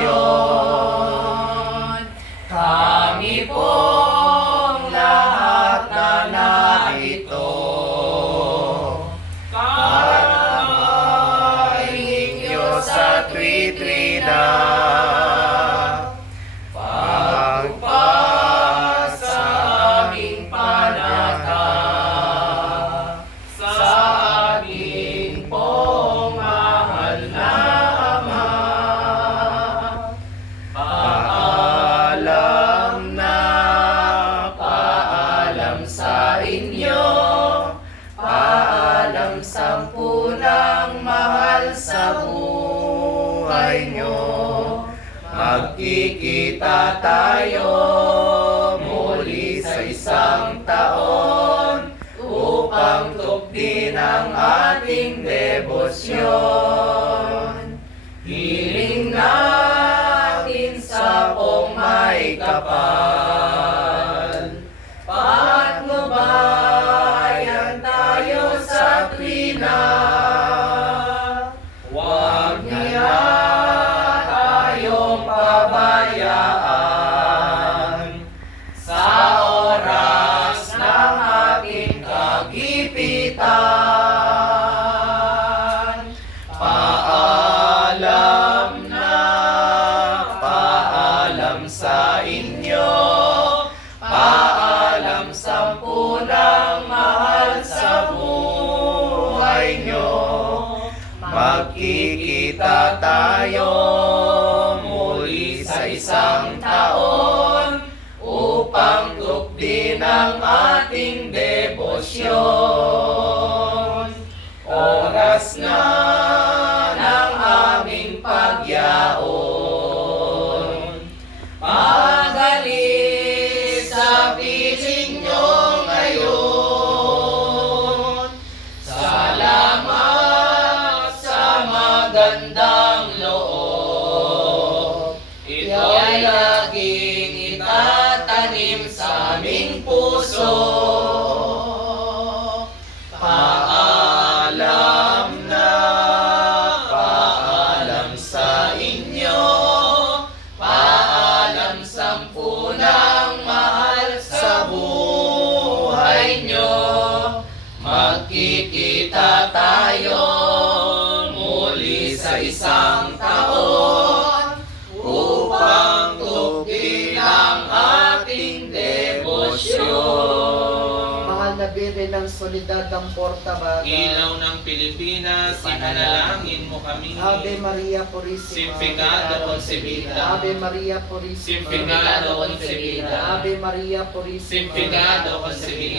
debosyon. Kami pong lahat na narito, kamayin niyo sa tuwid-tuwida, pagpapasa sa aming panata, sa aming pong mahal na Ama. Paalam na, paalam sa inyo, paalam sampunang mahal sa buhay nyo. Magkikita tayo muli sa isang taon upang tukdin ang ating debosyon. Hiling natin sa pong may kapal, patnubayan tayo sa tuwina. Huwag niya tayong pabayaan sa oras ng ating kagipitan. Paalam na, paalam sa inyo, paalam sampunang mahal sa buhay nyo. Magkikita tayo muli sa isang taon upang tukdin ang ating debosyon. Oras na ng aming pagyaon, magaling sa piling nyo ngayon. Salamat sa magandang loob, ito'y laging itatanim sa aming puso. Paalam na, paalam sa inyo, paalam sampunang mahal sa buhay nyo. Magkikita tayo muli sa isang taon upang tukdin ang ating debosyon. Mahal na Birhen ng Solidad ng Portabaga, Ilaw ng Pilipinas, ipanalangin mo kami. Ave Maria Purísima, Simficado concebida. Ave Maria Purísima, Simficado concebida. Ave Maria Purísima, Simficado concebida.